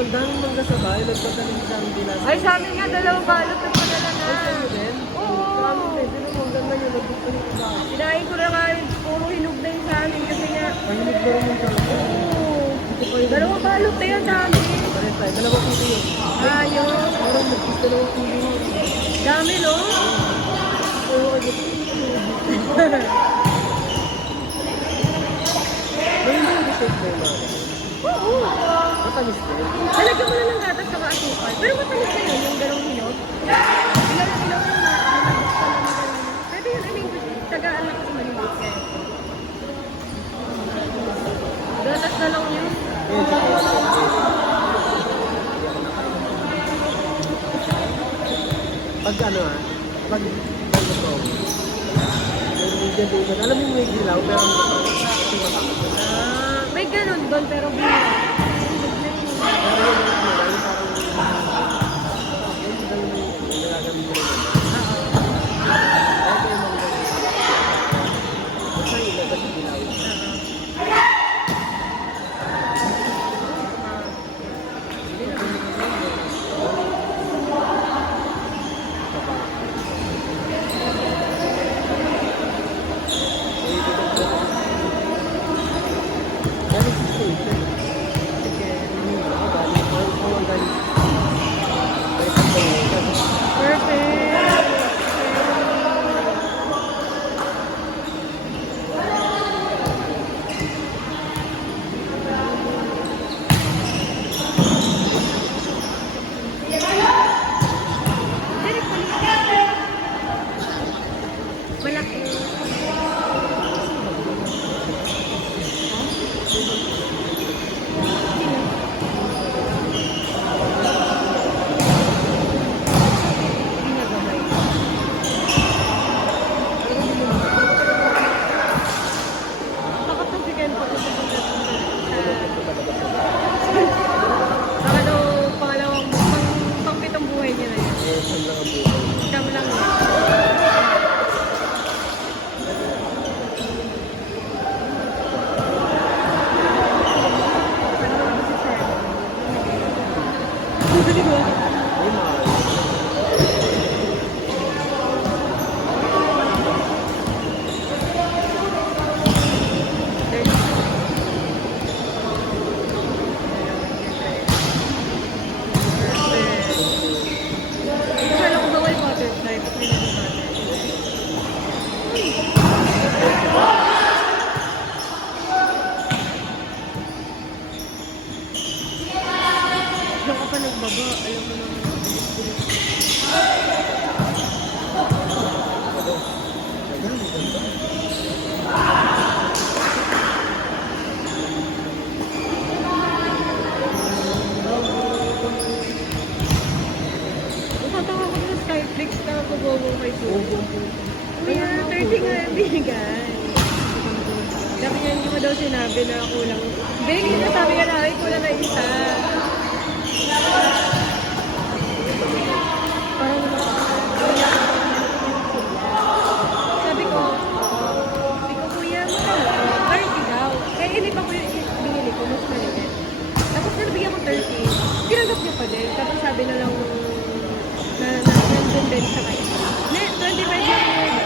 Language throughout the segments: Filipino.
May daming mangga sa bahay, nagpatalim sa amin din last. Ay, sa amin nga, 2 balot na padala na. Ay, sa'yo din? Oo. Marami pwede na mangga na yun, nagpatalim sa amin. Sinain ko na nga, puro hinog na yun sa amin kasi nga. Mahilig na rin yung talaga. Oo. 2 balot na yan sa amin. Pares tayo, 2 kilo yun. Ayos. Parang magkis 2 kilo yun. Dami, no? Oo, ay, may hindi yung shake na yun. Oo. Matamis din. Talagyan mo na ng gatas sa asukal. Pero matamis na yun, yung dalawang hinog. Ilaw yung pwede yun, I mean, tagaan lang kasi malilit kayo. Gatas na lang yun. Pag ano pag alam mo yung may gilaw, pero May ganun doon, pero Kuya, 30 nga yung binigay. Sabi niya, hindi mo daw sinabi na kulang. Binigay niya, sabi ka na, ay kulang na isa. Parang sabi ko, kuya, magkano? 30 daw. Eh, hindi pa ko yung binili ko, mas maliit. Tapos nabigyan ko 30. Tinanggap niya pa din. Tapos sabi na lang na nandun din sa kanya. 25 lang yun.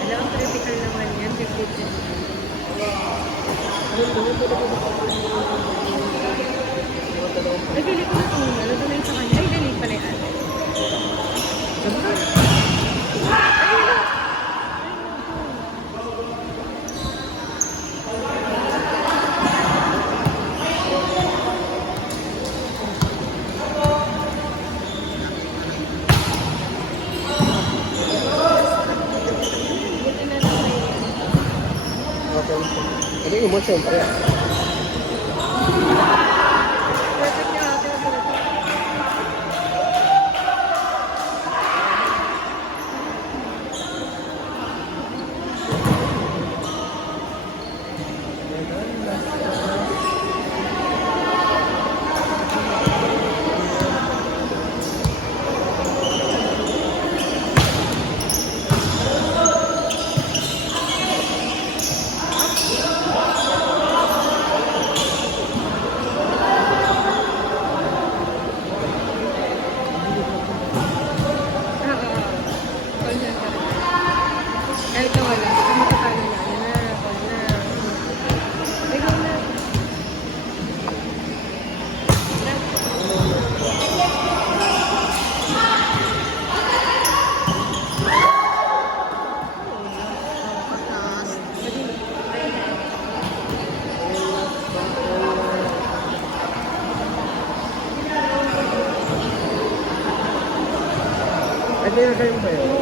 Alam, critical naman yan. 50. Nagili ko na ito. Nalito na yun sa kanya. Ay, galing pala yung ate. Ano yung mo siyempre? Perfect niya ate. kaya kayo ba yun?